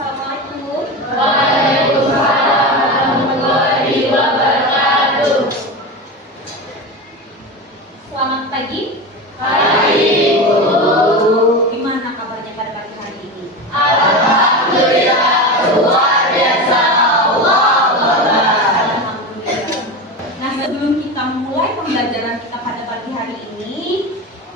Assalamualaikum. Waalaikumsalam warahmatullahi wabarakatuh. Selamat pagi. Pagi, Bu. Gimana kabarnya pada pagi hari ini? Alhamdulillah, luar biasa. Alhamdulillah. Nah, sebelum kita mulai pembelajaran kita pada pagi hari ini,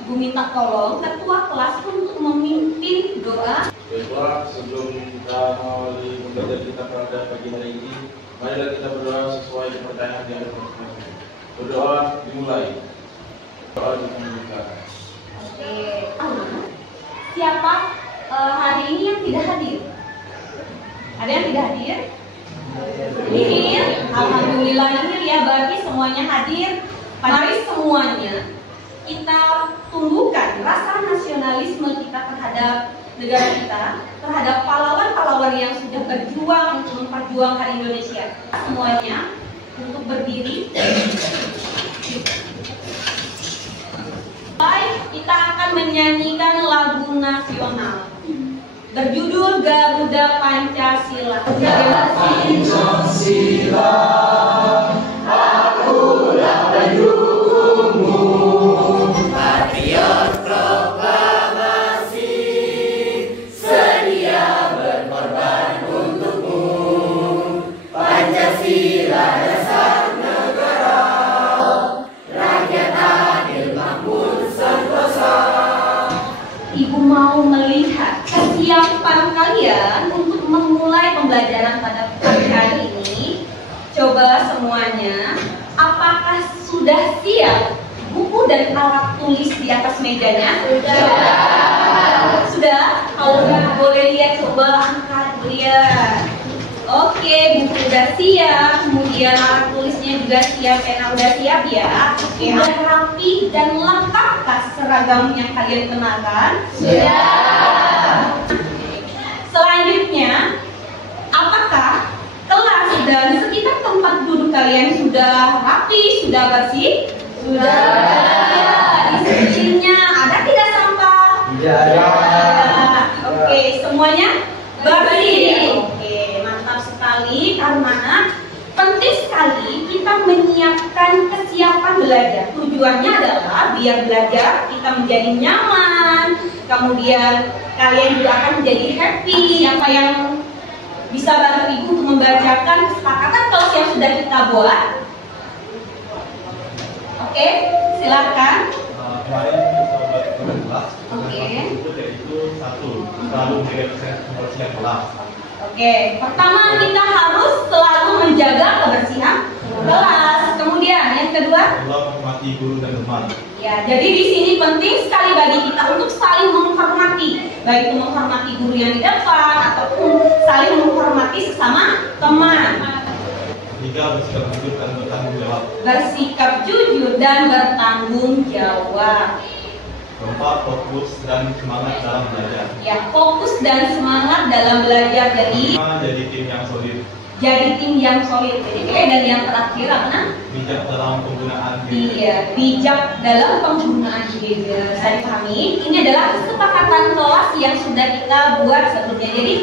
Ibu minta tolong ketua kelas untuk memimpin doa. Baiklah, sebelum kita mengawali pembelajaran kita pada pagi hari ini, marilah kita berdoa sesuai kepercayaan yang ada. Berdoa dimulai. Doa dimulai. Oke. Siapa hari ini yang tidak hadir? Ada yang tidak hadir? Nihil. Alhamdulillah nihil ya, berarti semuanya hadir. Mari semuanya kita tumbuhkan rasa nasionalisme kita terhadap negara kita, terhadap pahlawan-pahlawan yang sudah berjuang untuk memperjuangkan Indonesia. Semuanya untuk berdiri. Baik, kita akan menyanyikan lagu nasional berjudul Garuda Pancasila. Pancasila, akulah pendukungmu, patriot proklamasi, sedia berkorban untukmu. Pancasila dasar negara, rakyat adil makmur sentosa. Ibu mau melihat kesiapan kalian untuk memulai pembelajaran pada pagi hari ini. Coba semuanya, apakah sudah siap buku dan alat tulis di atas mejanya? Sudah? Kalau boleh lihat, coba angkat, lihat. Oke, buku udah siap, kemudian alat tulisnya juga siap, pena udah siap ya. Oke, udah rapi dan lengkapkah seragam yang kalian kenakan? Sudah. Selanjutnya, apakah kelas dan sekitar tempat duduk kalian sudah rapi, sudah bersih? Sudah. Ya, di sekelilingnya ada tidak sampah? Tidak. Oke, semuanya bersih. Oke, mantap sekali. Karena penting sekali kita menyiapkan kesiapan belajar. Tujuannya adalah biar belajar kita menjadi nyaman. Kemudian kalian juga akan menjadi happy. Siapa yang bisa bantu ibu untuk membacakan kesepakatan kelas yang sudah kita buat? Oke, silakan. Kemarin kita buat kelas. Oke. Yaitu satu, selalu menjaga kebersihan kelas. Oke, pertama kita harus selalu menjaga kebersihan kelas. Kemudian yang kedua, Allah menghormati guru dan teman. ya, jadi di sini penting sekali bagi kita untuk saling menghormati, baik itu menghormati guru yang di depan ataupun saling menghormati sesama teman. Tiga, bersikap jujur dan bertanggung jawab. Bersikap jujur dan bertanggung jawab. Keempat, fokus dan semangat dalam belajar. Ya, fokus dan semangat dalam belajar. Lima, jadi tim yang solid. Jadi tim yang solid. Dan yang terakhir apa? Bijak dalam penggunaan Iya, bijak dalam penggunaan behavior. Saya pahami. Ini adalah kesepakatan kelas yang sudah kita buat sebelumnya. Jadi,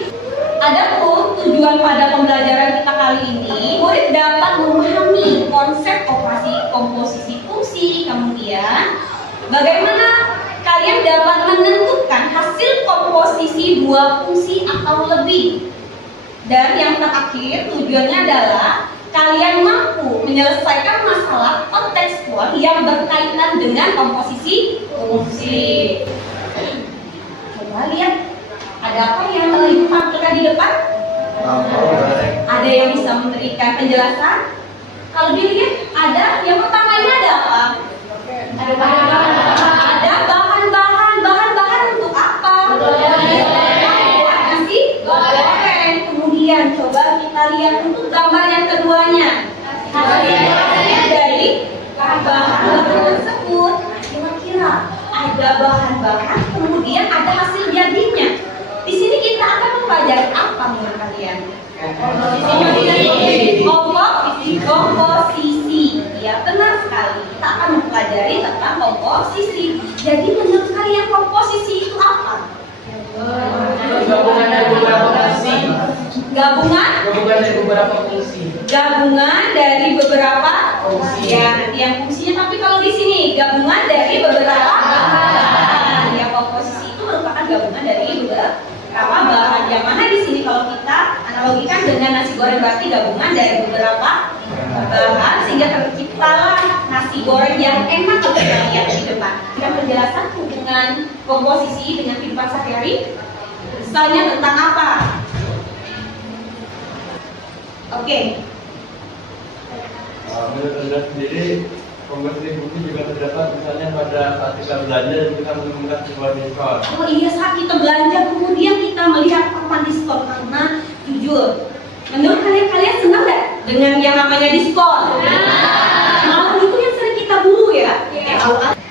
adapun tujuan pada pembelajaran kita kali ini, murid dapat memahami konsep operasi komposisi fungsi, kemudian bagaimana kalian dapat menentukan hasil komposisi dua fungsi atau lebih. Dan yang terakhir, tujuannya adalah kalian mampu menyelesaikan masalah kontekstual yang berkaitan dengan komposisi fungsi. Coba lihat, ada apa yang ibu tampilkan di depan? Ada yang bisa memberikan penjelasan? Kalau dilihat, ada. Yang pertama ini ada apa? Ada bahan-bahan untuk apa? Nasi goreng. Kemudian coba kita lihat untuk gambar yang keduanya. Hasilnya dari bahan-bahan tersebut. Kira-kira ada bahan-bahan, kemudian ada hasil jadinya. Di sini kita akan mempelajari apa menurut kalian? Komposisi. Ya, benar sekali. Kita akan mempelajari tentang komposisi. Jadi menurut kalian komposisi itu apa? Gabungan dari beberapa nasi. Gabungan dari beberapa fungsi. Gabungan dari beberapa Fungsi. ya, nanti yang fungsinya. Tapi kalau di sini gabungan dari beberapa bahan. Ya, komposisi itu merupakan gabungan dari beberapa bahan. Yang mana di sini kalau kita analogikan dengan nasi goreng berarti gabungan dari beberapa bahan sehingga terciptalah nasi goreng yang enak untuk kita lihat di depan. Dan penjelasan hubungan komposisi dengan kehidupan sehari-hari, misalnya tentang apa? Oke. Menurut Anda sendiri, komposisi fungsi juga terdapat misalnya pada saat kita belanja dan kita menemukan sebuah diskon. Oh iya, saat kita belanja kemudian kita melihat papan diskon, karena jujur, menurut kalian senang nggak dengan yang namanya diskon? Malah itu yang sering kita buru ya.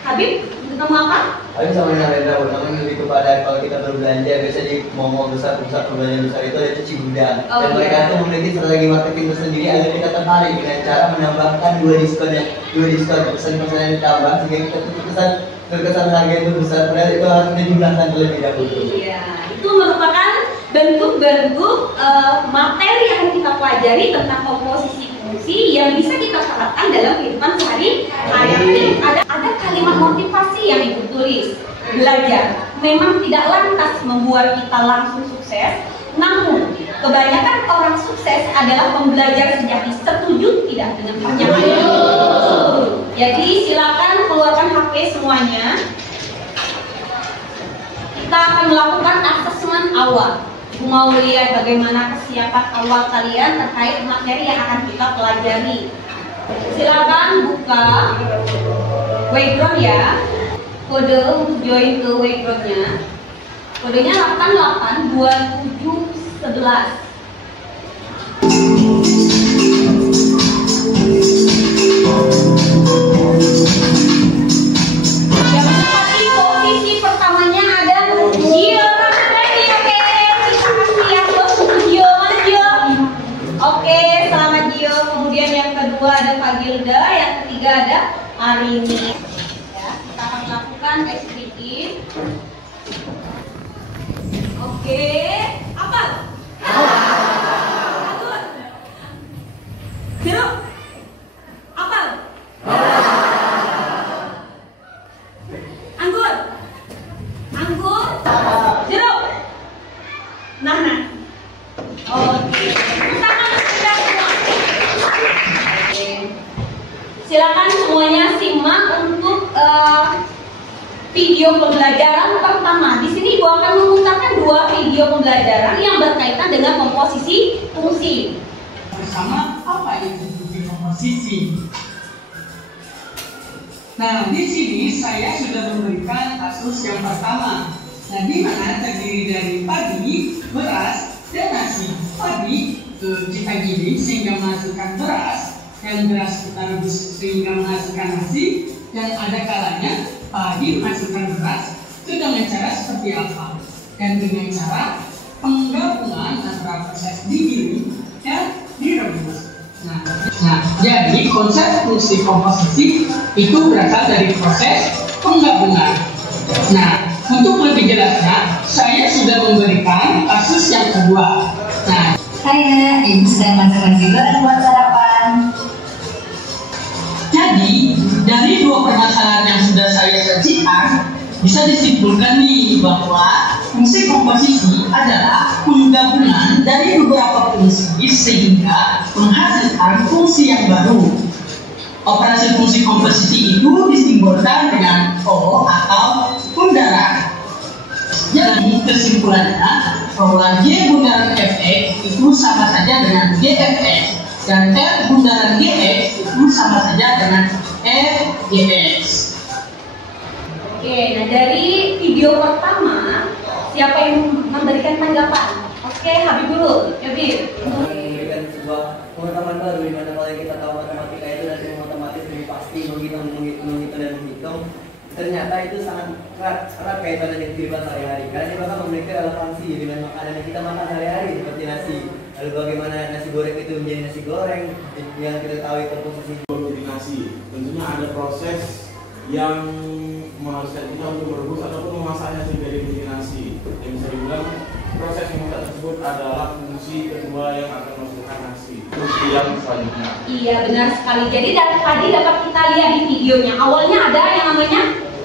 Habib, kamu apa? Tapi sama yang Rendra, namun lebih kepada kalau kita berbelanja biasa di mall besar, pusat perbelanjaan besar itu ada cuci gudang. Oh, Dan mereka itu memiliki strategi marketing tersendiri agar kita tertarik dengan cara menambahkan dua diskon pesan-pesan yang ditambah sehingga kita terkesan harga itu besar. Padahal itu harus dijumlahkan terlebih dahulu. Iya, itu merupakan bentuk-bentuk materi yang kita pelajari tentang komposisi fungsi yang bisa kita terapkan dalam kehidupan sehari-hari. Ada kalimat motivasi yang ibu tulis. Belajar memang tidak lantas membuat kita langsung sukses, namun kebanyakan orang sukses adalah pembelajar sejati. Setuju tidak dengan pernyataan itu? Jadi silakan keluarkan HP semuanya. Kita akan melakukan asesmen awal. Mau lihat bagaimana kesiapan awal kalian terkait materi yang akan kita pelajari. Silakan buka background ya. Kode untuk join ke backgroundnya. Kodenya 882711. Yang menempati posisi pertamanya ada Gio. Oke, selamat Gio. Kemudian yang kedua ada Pak Gilda, yang ketiga ada Arini. Ya, kita akan melakukan tes sedikit. Oke, apa? Anggur. Jeruk. Apel. Anggur. Anggur. Jeruk. Nah. Oke. Silakan semuanya simak untuk video pembelajaran pertama. Di sini Ibu akan memutarkan 2 video pembelajaran yang berkaitan dengan komposisi fungsi. Bersama apa itu komposisi? Nah, di sini saya sudah memberikan kasus yang pertama. Nah, di mana terdiri dari padi, beras, dan nasi. Padi kita giling sehingga menghasilkan beras, dan beras kita rebus sehingga menghasilkan nasi, dan ada kalanya padi menghasilkan beras itu dengan cara seperti apa? Dan dengan cara penggabungan antara proses digiling dan direbus. Nah, jadi konsep fungsi komposisi itu berasal dari proses penggabungan. Nah, untuk lebih jelasnya, saya sudah memberikan kasus yang kedua. Nah, saya Ibu sedang masak nasi goreng buat sarapan. Jadi, dari 2 permasalahan yang sudah saya sajikan, bisa disimpulkan nih bahwa fungsi komposisi adalah penggabungan dari beberapa fungsi sehingga menghasilkan fungsi yang baru. Operasi fungsi komposisi itu disimbolkan dengan O atau bundaran. Jadi kesimpulannya bahwa G bundaran Fx itu sama saja dengan Gfx dan F bundaran Gx itu sama saja dengan Fgx. Oke, nah dari video pertama siapa yang memberikan tanggapan? Oke, Habib dulu. Habib. Memberikan sebuah pengetahuan baru di mana kalau kita tahu matematika itu dan matematis lebih pasti menghitung dan menghitung. Ternyata itu sangat erat kaitannya dengan kehidupan sehari-hari. Karena ini bahkan memiliki relevansi dengan makanan yang kita makan sehari-hari seperti nasi. Lalu bagaimana nasi goreng itu menjadi nasi goreng yang kita tahu komposisi. Nasi tentunya ada proses yang mengharuskan kita untuk merebus ataupun memasaknya sehingga jadi nasi. Yang bisa dibilang proses meminta tersebut adalah fungsi kedua yang akan menghasilkan hasil. Fungsi yang selanjutnya. Iya, benar sekali. Jadi tadi dapat kita lihat di videonya. Awalnya ada yang namanya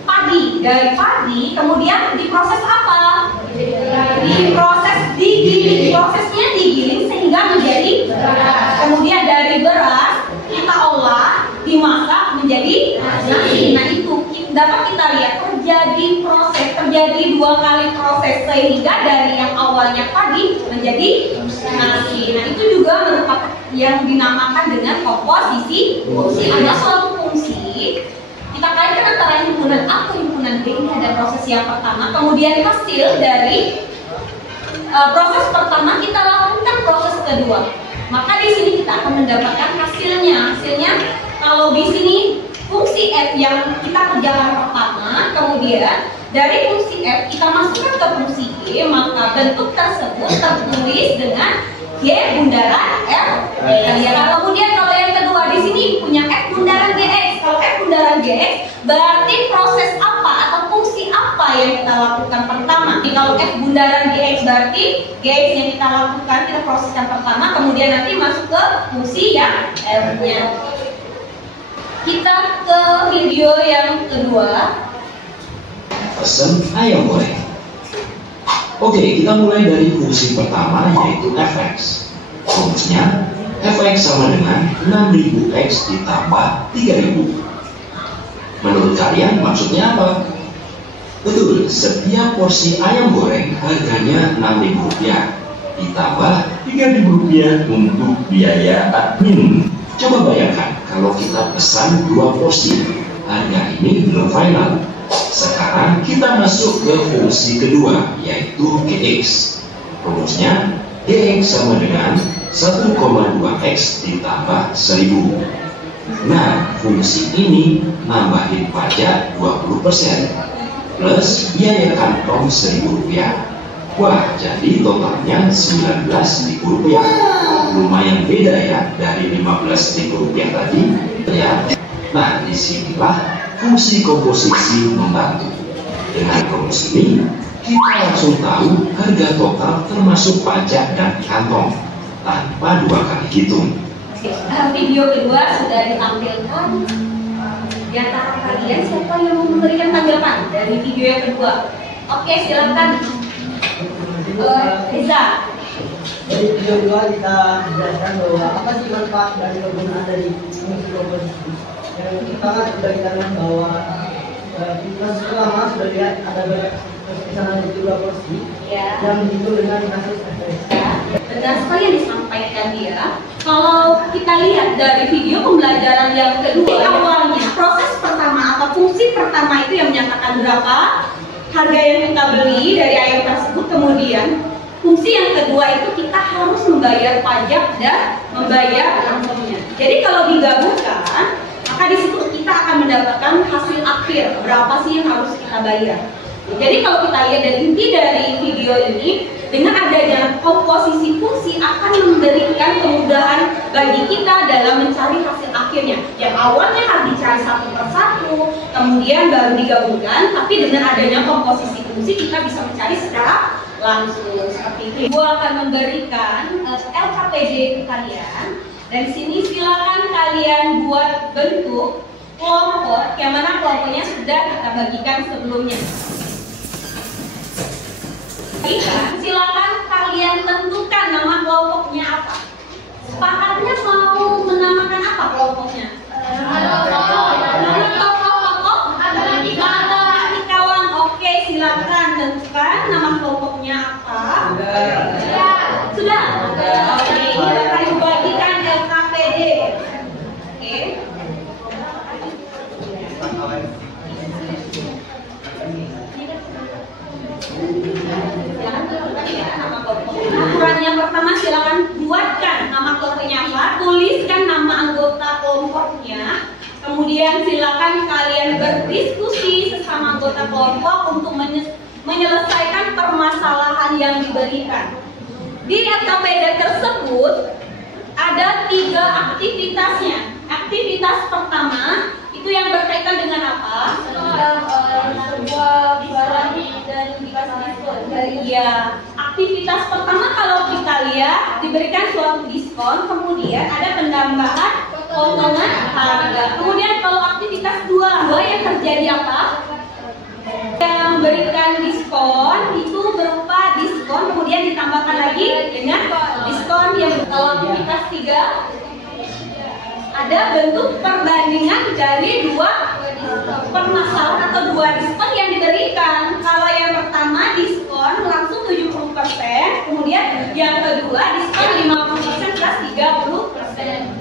padi. Dari padi kemudian diproses apa? Diproses digiling. Prosesnya digiling sehingga menjadi beras. Kemudian dari beras kita olah, dimasak menjadi nasi. Nah itu dapat kita lihat terjadi dua kali proses sehingga dari yang awalnya padi menjadi nasi. Nah itu juga merupakan yang dinamakan dengan komposisi fungsi. Ada suatu fungsi kita kaitkan antara himpunan A ke himpunan B. Ini ada proses yang pertama, kemudian hasil dari proses pertama kita lakukan proses kedua. Maka di sini kita akan mendapatkan hasilnya. Hasilnya kalau di sini fungsi F yang kita kerjakan pertama, kemudian dari fungsi F kita masukkan ke fungsi G, maka bentuk tersebut tertulis dengan G bundaran F. Kemudian kalau yang kedua di sini punya F bundaran GX. Kalau F bundaran GX berarti proses apa atau fungsi apa yang kita lakukan pertama. Jadi kalau F bundaran GX berarti GX yang kita lakukan, kita proseskan pertama, kemudian nanti masuk ke fungsi yang F-nya. Kita ke video yang kedua. Pesen ayam goreng. Oke, kita mulai dari fungsi pertama yaitu fx. Rumusnya fx sama dengan 6000x ditambah 3000. Menurut kalian maksudnya apa? Betul, setiap porsi ayam goreng harganya Rp6.000 ditambah Rp3.000 untuk biaya admin. Coba bayangkan kalau kita pesan 2 porsi, harga ini belum final. Sekarang kita masuk ke fungsi kedua yaitu GX. Rumusnya GX sama dengan 1,2x ditambah 1000. Nah, fungsi ini nambahin pajak 20% plus biaya kantong Rp1.000. Wah, jadi totalnya Rp19.000. Lumayan beda ya dari Rp15.000 tadi ya. Nah, disinilah fungsi komposisi membantu. Dengan rumus ini kita langsung tahu harga total termasuk pajak dan kantong tanpa 2 kali hitung. Video kedua sudah ditampilkan. Di antara kalian siapa yang mau memberikan tanggapan dari video yang kedua? Oke, silakan. Riza. Dari video 2 kita jelaskan bahwa apa sih manfaat dari penggunaan dari fungsi komposisi. Yang pertama sudah kita lihat bahwa proses pertama sudah lihat ada banyak pesanan itu 2 porsi yang dihitung dengan kasus FX. Benar sekali yang disampaikan dia. Kalau kita lihat dari video pembelajaran yang kedua, awalnya proses pertama atau fungsi pertama itu yang menyatakan berapa harga yang kita beli dari ayam tersebut. Kemudian fungsi yang kedua itu kita harus membayar pajak dan membayar kantongnya. Jadi kalau digabungkan, maka di situ kita akan mendapatkan hasil akhir berapa sih yang harus kita bayar. Jadi kalau kita lihat dari inti dari video ini, dengan adanya komposisi fungsi akan memberikan kemudahan bagi kita dalam mencari hasil akhirnya. Yang awalnya harus dicari satu persatu, kemudian baru digabungkan, tapi dengan adanya komposisi fungsi kita bisa mencari secara langsung seperti itu. Ibu akan memberikan LKPD kalian. Dari sini silakan kalian buat bentuk kelompok yang mana kelompoknya sudah kita bagikan sebelumnya. Silakan kalian tentukan nama kelompoknya apa. Sepakatnya mau menamakan apa kelompoknya? Tokoh-tokoh kawan. Oke, silakan tentukan nama kelompoknya apa. Sudah. Oke, kita akan membagikan LKPD. Oke. Aturan yang pertama, silakan buatkan nama kelompoknya apa, tuliskan nama anggota kelompoknya, kemudian silakan kalian berdiskusi sesama anggota kelompok untuk menyelesaikan permasalahan yang diberikan. Di LKPD tersebut ada 3 aktivitasnya. Aktivitas pertama itu yang berkaitan dengan apa? Sebuah barang dan dikasih diskon. Ya, aktivitas pertama kalau kita lihat diberikan suatu diskon, kemudian ada penambahan potongan harga. Kemudian kalau aktivitas dua yang terjadi apa? Yang memberikan diskon itu berupa diskon, kemudian ditambahkan lagi dengan diskon. Yang kalau aktivitas 3 ada bentuk perbandingan dari dua permasalahan atau dua diskon yang diberikan. Kalau yang pertama diskon langsung 70%, kemudian yang kedua diskon 50% plus 30%.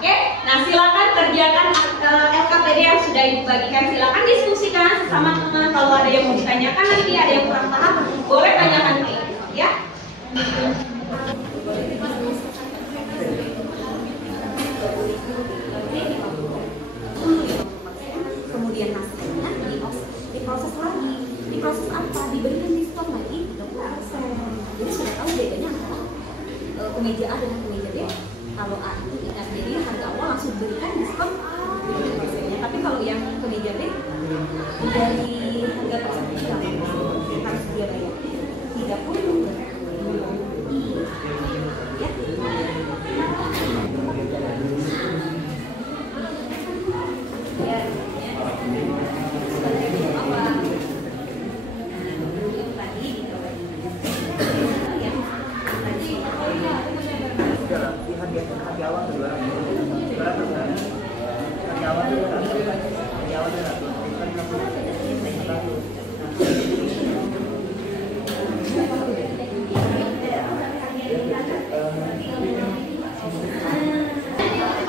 Oke, nah silakan kerjakan LKPD yang sudah ibu bagikan. Silakan diskusikan sesama teman. Kalau ada yang mau ditanyakan nanti, ada yang kurang paham, boleh tanyakan ke ibu, ya. Kemudian hasilnya diproses lagi. Diproses apa? Diberikan diskon lagi 30%. Jadi sudah tahu bedanya antara kemeja A dengan kemeja B. Kalau A itu ingat, jadi harga awal langsung berikan diskon 30%. Tapi kalau yang kemeja B dari harga tersebut harus dia bayar 30%.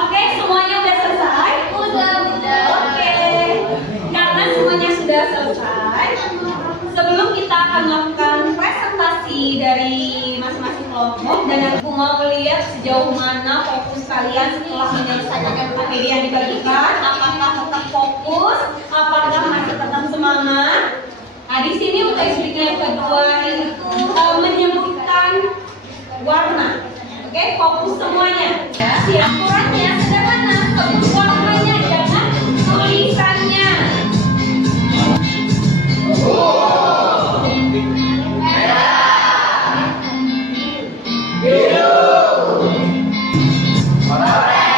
Oke, semuanya udah selesai? Udah. Oke. Karena semuanya sudah selesai, sebelum kita akan melakukan presentasi dari masing-masing kelompok dan aku mau lihat sejauh mana fokus kalian setelah menyelesaikan LKPD yang dibagikan. Apakah tetap fokus? Apakah masih tetap semangat? Nah, di sini UTS yang kedua itu menyebutkan warna. Oke, fokus semuanya. Si aturannya sederhana, sebut warnanya, jangan tulisannya. Merah, biru, oranye,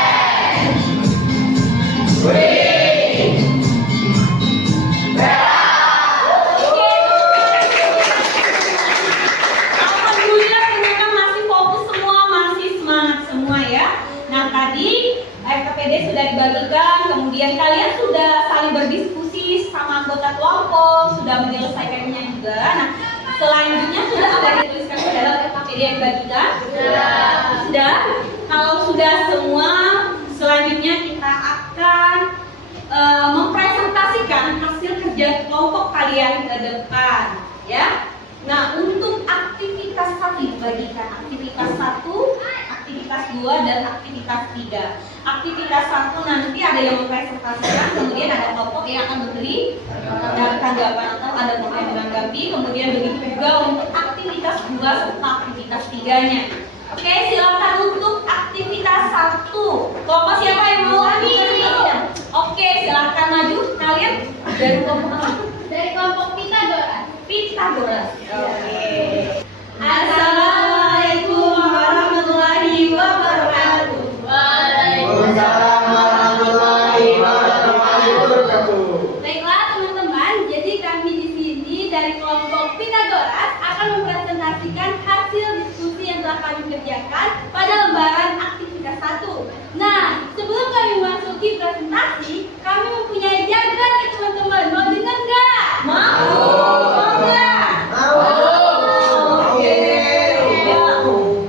kuning, merah. Alhamdulillah mereka masih fokus semua, masih semangat semua ya. Nah, tadi LKPD sudah dibagikan, kemudian kalian sudah saling berdiskusi sama anggota kelompok, sudah menyelesaikannya juga. Nah, selanjutnya sudah ada yang dituliskan ke dalam LKPD yang dibagikan? Sudah. Kalau sudah semua, selanjutnya kita akan mempresentasikan hasil kerja kelompok kalian ke depan, ya. Nah, untuk aktivitas 1 dibagikan aktivitas 1, aktivitas 2, dan aktivitas 3. Aktivitas 1 nanti ada yang mempresentasikan, kemudian ada kelompok yang akan memberi tanggapan atau ada kelompok yang menanggapi, kemudian begitu juga untuk aktivitas 2 serta aktivitas 3-nya. Oke, silakan untuk aktivitas 1. Kelompok siapa yang mau ambil? Oke, silakan maju. Kalian dari kelompok apa? Dari kelompok Pitagoras. Pitagoras. Oke. Assalamualaikum warahmatullahi wabarakatuh. Waalaikumsalam warahmatullahi wabarakatuh. Baiklah teman-teman, jadi kami di sini dari kelompok Pitagoras akan mempresentasikan hasil diskusi yang telah kami kerjakan pada lembaran aktivitas 1. Nah, sebelum kami memasuki presentasi, kami mempunyai jargon nih teman-teman. Mau dengar nggak? Mau? Mau nggak? Oke.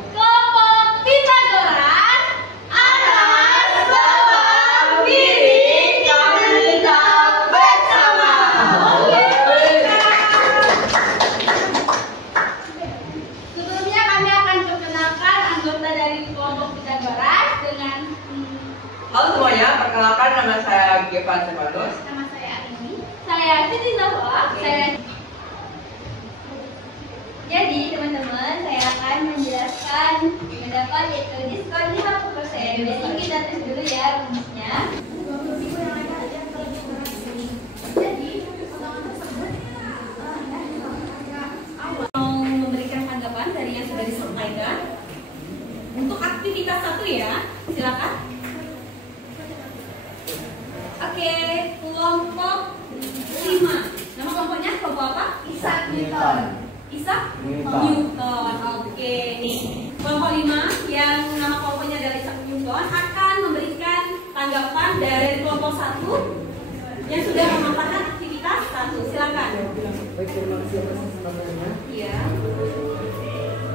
Kelompok Pitagoras atas bawah miring kami tetap bersama. Sebelumnya kami akan perkenalkan anggota dari kelompok Pitagoras dengan Halo semuanya, perkenalkan nama saya Gevan Sepados. nama saya Arini, saya Siti Zahra, saya. Jadi teman-teman, saya akan menjelaskan pendapat yaitu diskon 50%. Jadi kita tes dulu ya rumusnya. Jadi potongan tersebut aktivitas 1 ya. Silakan. Oke, kelompok 5. Nama kelompoknya kelompok apa? Isaac Newton. Isaac Newton. Newton. Oke, nih. Kelompok 5 yang nama kelompoknya adalah Isaac Newton akan memberikan tanggapan dari kelompok 1 yang sudah memaparkan aktivitas 1. Silakan. Baik, terima kasih atas kesempatannya. Iya.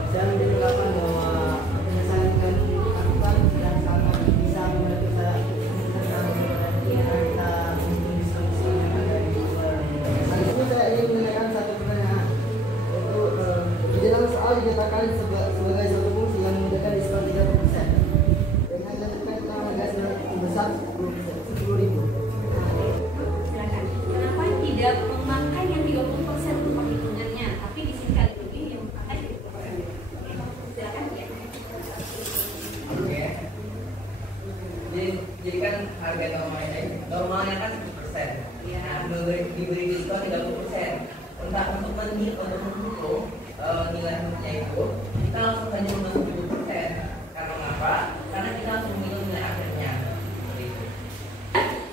Saya menjelaskan bahwa penyelesaian dengan aturan yang sangat bisa membantu saya kita diskusi yang ada di luar. Hal itu saya ingin menanyakan satu pertanyaan, yaitu di dalam soal dinyatakan sebagai suatu fungsi yang memudahkan diskon 30%. Dengan menentukan harga sebesar 10.000. Silakan. Kenapa tidak memakai yang 30% untuk perhitungannya, tapi di sini kali ini yang memakai 30%. Silakan ya. Oke. Jadi kan harga normalnya kan 10%. Iya. Nah, diberi diskon 30%. Untuk mendukung nilai rupiah itu, kita langsung saja membentuk 70%. Karena apa? Karena kita langsung menghitung nilai akhirnya. Gitu.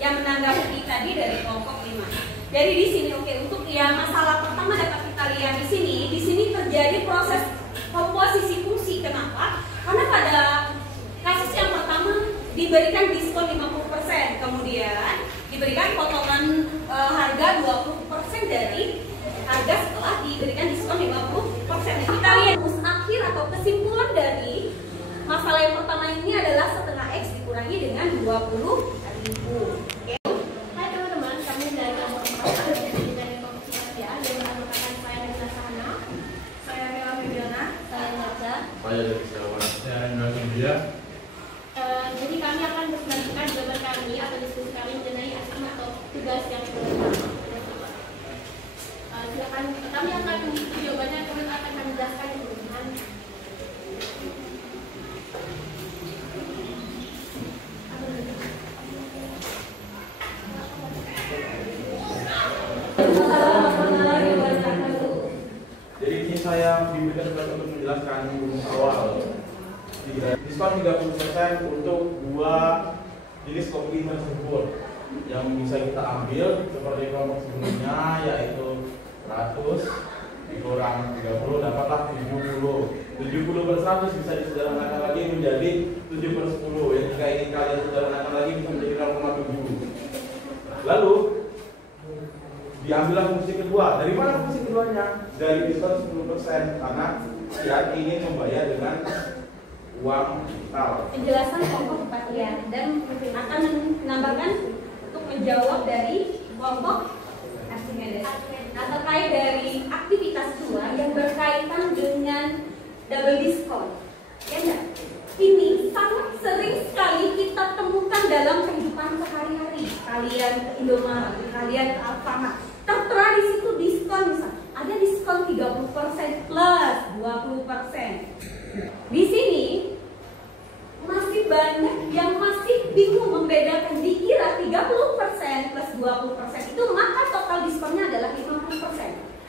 Yang menanggapi tadi dari kelompok 5. Jadi di sini untuk yang masalah pertama dapat kita lihat di sini terjadi proses komposisi fungsi. Kenapa? Karena pada kasus yang pertama diberikan diskon 50%, kemudian diberikan potongan harga 20% dari harga setelah diberikan diskon 50%. Kita lihat rumus akhir atau kesimpulan dari masalah yang pertama ini adalah setengah X dikurangi dengan 20.000. Hai teman-teman, kami dari kelompok 4 dari komisi kerjaan yang merupakan saya Nisa Sahana, saya Mela Febiana, saya Naja. Saya dari Serawan. Saya Nasi Dia. Jadi kami akan berbagi jawaban kami atau diskusi kami mengenai asam atau tugas yang pertama. Silakan, kami akan mengikuti jawabannya, kemudian akan kami jelaskan di perubahan. Jadi ini saya diberikan tugas untuk menjelaskan rumus awal. Diskon 30% untuk 2 jenis kopi tersebut yang bisa kita ambil seperti kelompok sebelumnya, yaitu 100 dikurang 30 dapatlah 70. 70 per 100 bisa disederhanakan lagi menjadi 7 per 10. Yang jika ini kalian sederhanakan lagi bisa menjadi 0,7. Lalu diambillah fungsi kedua. Dari mana fungsi keduanya? Dari diskon 10%, karena dia ingin membayar dengan uang digital. Penjelasan kelompok 4 ya, dan akan menambahkan untuk menjawab dari kelompok Archimedes. Nah, terkait dari aktivitas 2 yang berkaitan dengan double diskon, ya enggak? Ini sangat sering sekali kita temukan dalam kehidupan sehari-hari. Kalian ke Indomaret, kalian ke Alfamart, tertera di situ diskon, misalnya ada diskon 30% plus 20%. Di sini masih banyak yang masih bingung membedakan, dikira 30% plus 20% itu maka total diskonnya adalah 50%.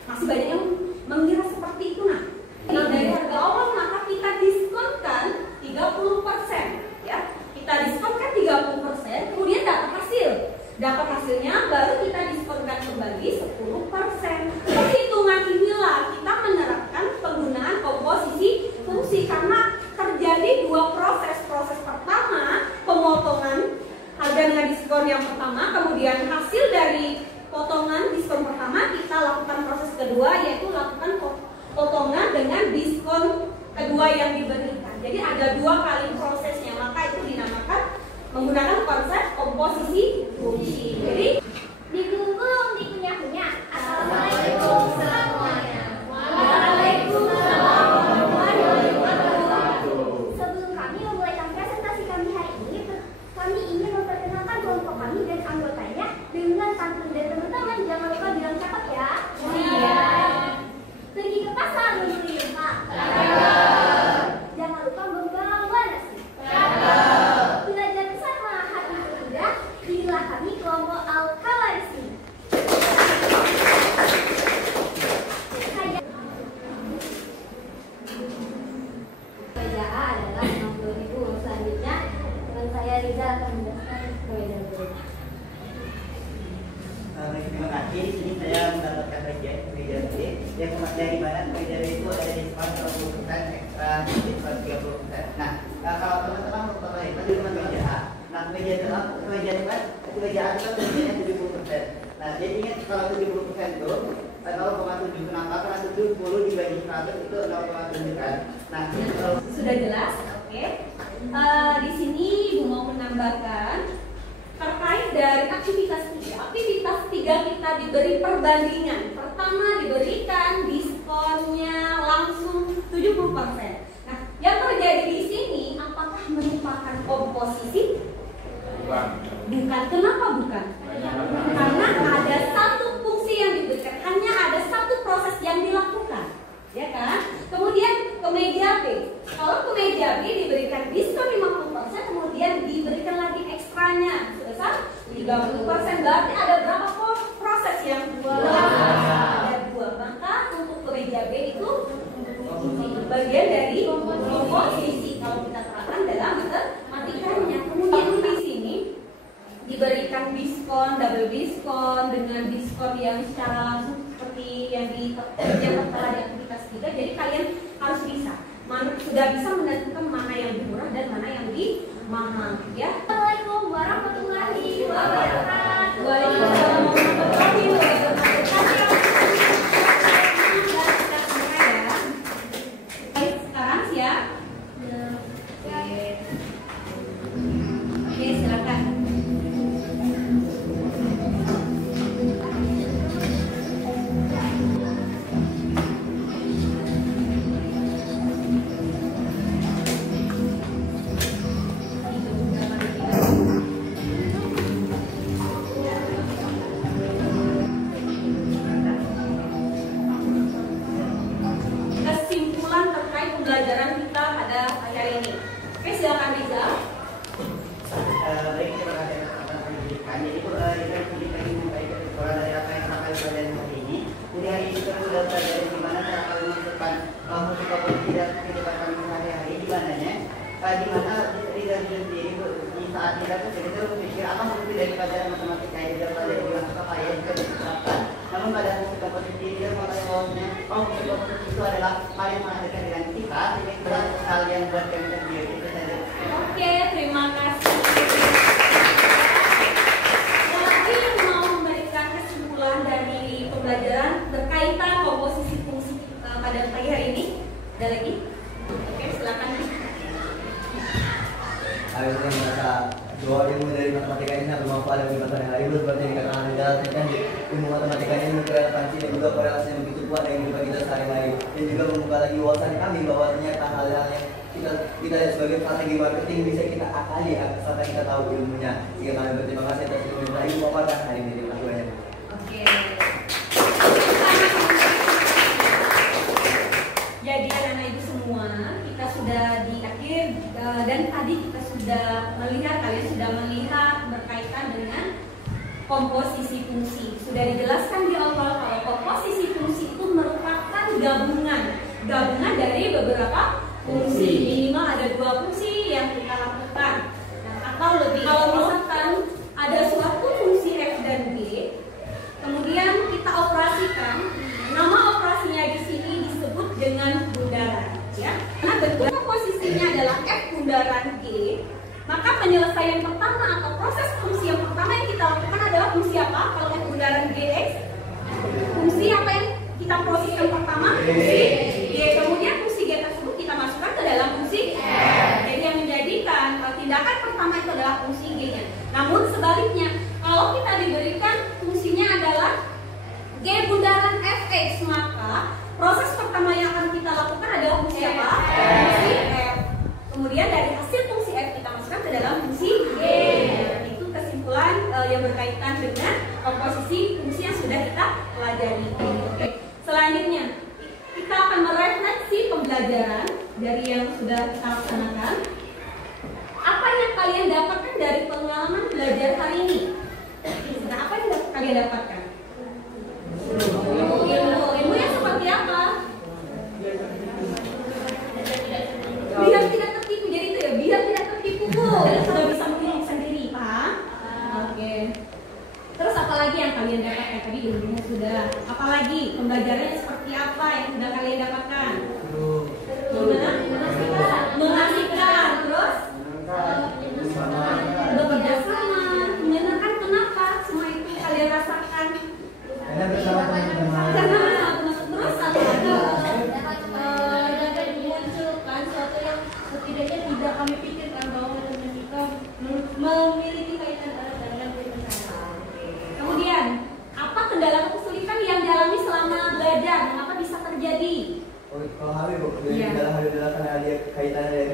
Masih banyak yang mengira seperti itu. Nah, dari harga awal maka kita diskonkan 30%, ya. Kita diskonkan 30%, kemudian dapat hasil. Dapat hasilnya baru kita diskonkan kembali 10%. Perhitungan inilah kita menerapkan penggunaan komposisi fungsi karena terjadi 2 proses. Proses pertama, pemotongan harga dengan diskon yang pertama, kemudian hasil dari potongan diskon pertama kita lakukan proses kedua, yaitu lakukan potongan dengan diskon kedua yang diberikan. Jadi ada 2 kali prosesnya, maka itu dinamakan menggunakan konsep komposisi fungsi. Jadi Digunggung, dikunyah-kunyah. Assalamualaikum semuanya. Waalaikumsalam warahmatullahi wabarakatuh. Sebelum kami memulai presentasi kami hari ini, kami ingin memperkenalkan kelompok kami dan anggotanya dengan pantun dan teman-teman. Jangan lupa bilang cakep ya. Iya. Pergi ke pasar membeli rempah. Jangan lupa membawa nasi. Belajar bersama hati muda. Inilah kami kelompok Al akan menjelaskan perbedaan berikut. Terima kasih. Di sini saya mendapatkan kajian pekerjaan B yang kematian di mana pekerjaan B itu ada diskon 20%, ekstra diskon 30%. Nah, kalau teman-teman mau perhatikan di rumah meja A. Nah, meja A itu pekerjaan 70%. Nah, jadi ingat kalau 70% itu 0,7. Kenapa? Karena 70 dibagi 100 itu 0,7 kan. Nah, sudah jelas, oke. Di sini Ibu mau menambahkan terkait dari aktivitas 3. Aktivitas 3 kita diberi perbandingan. Pertama diberikan diskonnya langsung 70%. Nah, yang terjadi di sini apakah merupakan komposisi? Bukan. Bukan. Kenapa bukan? Karena ada satu fungsi yang diberikan, hanya ada satu proses yang dilakukan, ya kan? Kemudian ke meja B. Kalau ke meja B diberikan diskon 50%, kemudian diberikan lagi ekstranya sebesar 30%. Berarti ada berapa proses yang ada 2. Maka untuk ke meja B itu bagian dari komposisi kalau kita terapkan dalam matematikanya. Kemudian di sini diberikan diskon, double diskon dengan diskon yang secara langsung seperti yang dikerjakan pada di aktivitas 3. Jadi kalian harus sudah bisa menentukan mana yang lebih murah dan mana yang lebih mahal, ya. Assalamualaikum warahmatullahi wabarakatuh. Waalaikumsalam warahmatullahi wabarakatuh. Sekarang siap? Oke, silakan. Oke, terima kasih. Jadi mau memberikan kesimpulan dari pembelajaran berkaitan komposisi fungsi pada pagi hari ini. Ada lagi? Oke, silakan. Ayo kita merasa bahwa ilmu dari matematika ini sangat bermanfaat bagi masa hari ini seperti yang dikatakan menjelaskan ilmu matematika ini berrelevansi dan juga korelasi yang begitu kuat dengan hidup kita sehari-hari dan juga membuka lagi wawasan kami bahwa ternyata hal-hal yang kita lihat sebagai strategi marketing bisa kita akali asalkan kita tahu ilmunya. Sehingga kami berterima kasih atas ilmu ilmu paparan hari ini. Terima kasih banyak. Oke. Jadi anak-anak ibu semua, kita sudah di akhir dan tadi kita sudah melihat, kalian sudah melihat berkaitan dengan komposisi fungsi. Sudah dijelaskan di awal kalau komposisi fungsi itu merupakan gabungan dari beberapa fungsi. Minimal ada 2 fungsi yang kita lakukan. Nah, atau lebih. Kalau misalkan ada suatu fungsi f dan g, kemudian kita operasikan, nama operasinya di sini disebut dengan bundaran, ya. Karena bentuk komposisinya adalah f bundaran g, maka penyelesaian pertama atau proses fungsi yang pertama yang kita lakukan adalah fungsi apa? Kalau f bundaran gx, fungsi apa yang kita proseskan pertama? Fungsi g. Kemudian fungsi g tersebut kita masukkan ke dalam fungsi f. Jadi yang menjadikan tindakan pertama itu adalah fungsi g-nya. Namun sebaliknya, kalau kita diberikan fungsinya adalah g bundaran fx, maka proses pertama yang akan kita lakukan adalah fungsi apa? Fungsi f. Kemudian dari hasil fungsi f kita masukkan ke dalam fungsi g. Itu kesimpulan yang berkaitan dengan komposisi fungsi yang sudah kita pelajari. Oke. Selanjutnya kita akan merefleksi pembelajaran dari yang sudah kita laksanakan. Apa yang kalian dapatkan dari pengalaman belajar hari ini? Nah, apa yang kalian dapatkan? Ilmu yang seperti apa? Biar tidak tertipu, jadi itu ya, biar tidak tertipu, Bu. Sudah bisa menghitung sendiri. kaitannya dari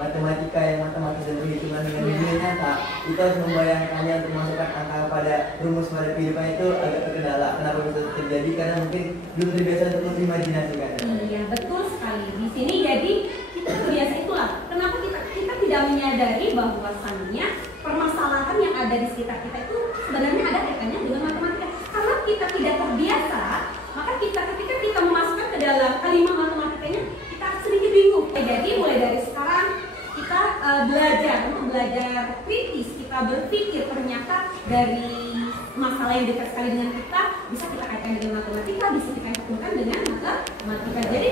matematika yang matematis dan perhitungan dengan dunia nyata, kita harus membayangkannya untuk masukkan angka pada rumus pada kehidupan itu agak terkendala. Kenapa bisa terjadi? Karena mungkin belum terbiasa untuk mengimajinasikan. Iya, betul sekali. Di sini jadi kita terbiasa itulah. Kenapa kita tidak menyadari bahwasannya permasalahan yang ada di sekitar kita itu sebenarnya ada kaitannya dengan matematika. Karena kita tidak terbiasa, maka ketika kita memasukkan ke dalam kalimat matematikanya, kita sedikit bingung. Jadi mulai dari sekarang kita belajar kritis, kita berpikir ternyata dari masalah yang dekat sekali dengan kita bisa kita kaitkan dengan matematika, bisa kita hubungkan dengan matematika. Jadi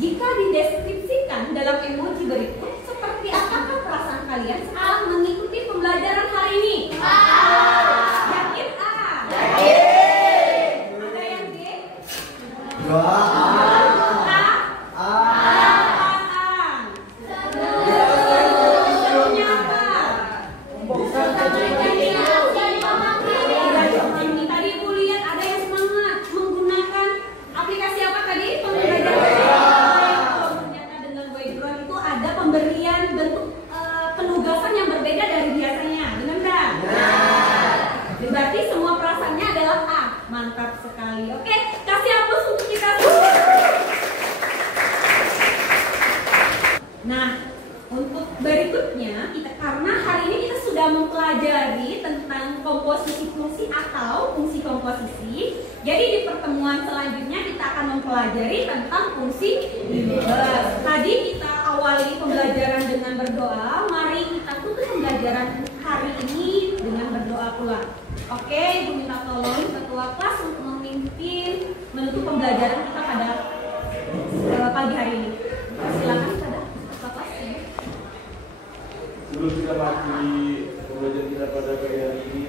jika dideskripsikan dalam emoji berikut, seperti apakah perasaan kalian saat mengikuti pembelajaran hari ini? Yakin A? Yakin. Ada yang D? Mantap sekali. Oke, kasih aplaus untuk kita semua. Nah, untuk berikutnya karena hari ini kita sudah mempelajari tentang komposisi fungsi atau fungsi komposisi. Jadi di pertemuan selanjutnya kita akan mempelajari tentang fungsi inverse. Tadi kita awali pembelajaran dengan berdoa. Mari kita tutup pembelajaran hari ini dengan berdoa pula. Oke, Ibu minta tolong ketua kelas untuk memimpin menutup pembelajaran kita pada pagi hari ini. Silakan pada ketua kelas. Sebelum kita masuk di pembelajaran kita pada pagi hari ini,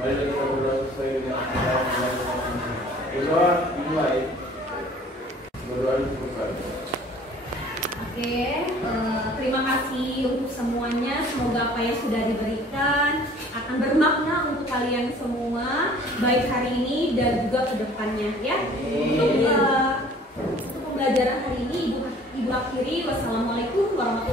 mari kita berdoa sesuai dengan kita. Berdoa dimulai. Berdoa dimulai. Oke, terima kasih untuk semuanya. Semoga apa yang sudah diberikan akan bermakna untuk kalian semua, baik hari ini dan juga ke depannya ya. Untuk pembelajaran hari ini Ibu akhiri. Wassalamualaikum warahmatullahi wabarakatuh.